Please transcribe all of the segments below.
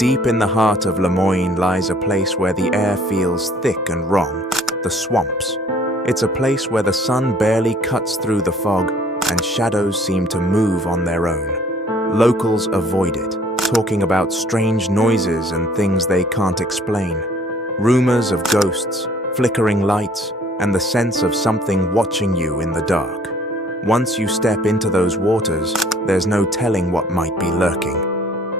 Deep in the heart of Lemoyne lies a place where the air feels thick and wrong, the swamps. It's a place where the sun barely cuts through the fog and shadows seem to move on their own. Locals avoid it, talking about strange noises and things they can't explain. Rumors of ghosts, flickering lights, and the sense of something watching you in the dark. Once you step into those waters, there's no telling what might be lurking.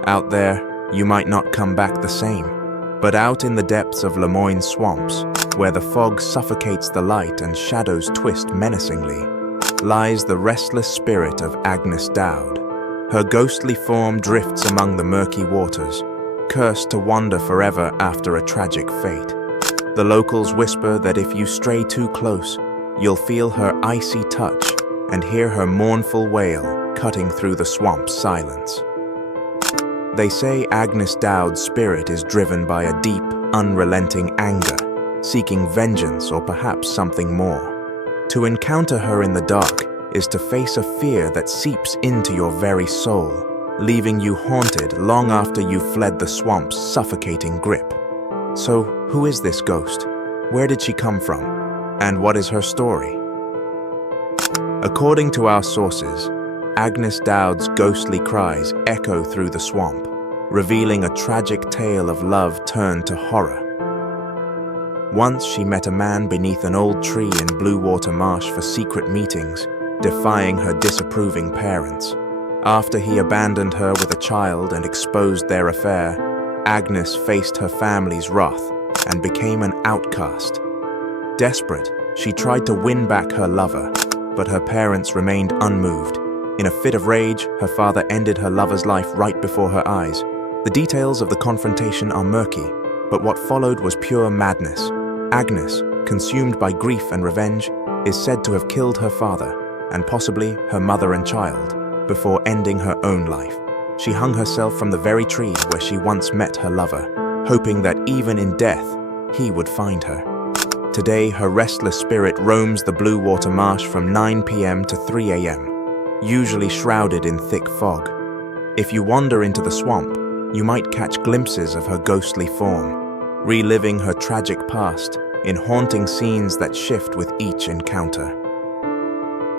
Out there, you might not come back the same. But out in the depths of Lemoyne swamps, where the fog suffocates the light and shadows twist menacingly, lies the restless spirit of Agnes Dowd. Her ghostly form drifts among the murky waters, cursed to wander forever after a tragic fate. The locals whisper that if you stray too close, you'll feel her icy touch and hear her mournful wail cutting through the swamp's silence. They say Agnes Dowd's spirit is driven by a deep, unrelenting anger, seeking vengeance or perhaps something more. To encounter her in the dark is to face a fear that seeps into your very soul, leaving you haunted long after you've fled the swamp's suffocating grip. So, who is this ghost? Where did she come from? And what is her story? According to our sources, Agnes Dowd's ghostly cries echo through the swamp, revealing a tragic tale of love turned to horror. Once she met a man beneath an old tree in Bluewater Marsh for secret meetings, defying her disapproving parents. After he abandoned her with a child and exposed their affair, Agnes faced her family's wrath and became an outcast. Desperate, she tried to win back her lover, but her parents remained unmoved. In a fit of rage, her father ended her lover's life right before her eyes. The details of the confrontation are murky, but what followed was pure madness. Agnes, consumed by grief and revenge, is said to have killed her father, and possibly her mother and child, before ending her own life. She hung herself from the very tree where she once met her lover, hoping that even in death, he would find her. Today, her restless spirit roams the Bluewater Marsh from 9 p.m. to 3 a.m., usually shrouded in thick fog. If you wander into the swamp, you might catch glimpses of her ghostly form, reliving her tragic past in haunting scenes that shift with each encounter.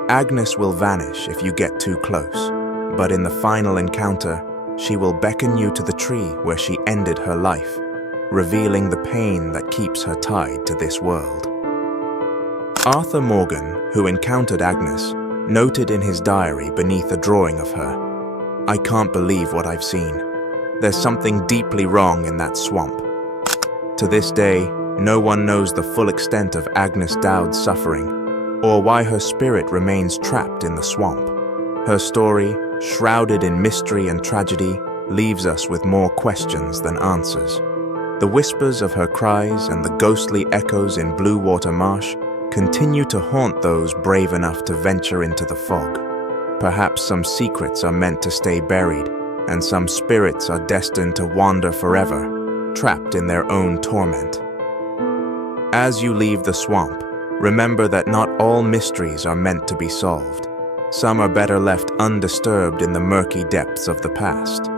Agnes will vanish if you get too close, but in the final encounter, she will beckon you to the tree where she ended her life, revealing the pain that keeps her tied to this world. Arthur Morgan, who encountered Agnes, noted in his diary beneath a drawing of her, "I can't believe what I've seen. There's something deeply wrong in that swamp." To this day, no one knows the full extent of Agnes Dowd's suffering, or why her spirit remains trapped in the swamp. Her story, shrouded in mystery and tragedy, leaves us with more questions than answers. The whispers of her cries and the ghostly echoes in Bluewater Marsh continue to haunt those brave enough to venture into the fog. Perhaps some secrets are meant to stay buried, and some spirits are destined to wander forever, trapped in their own torment. As you leave the swamp, remember that not all mysteries are meant to be solved. Some are better left undisturbed in the murky depths of the past.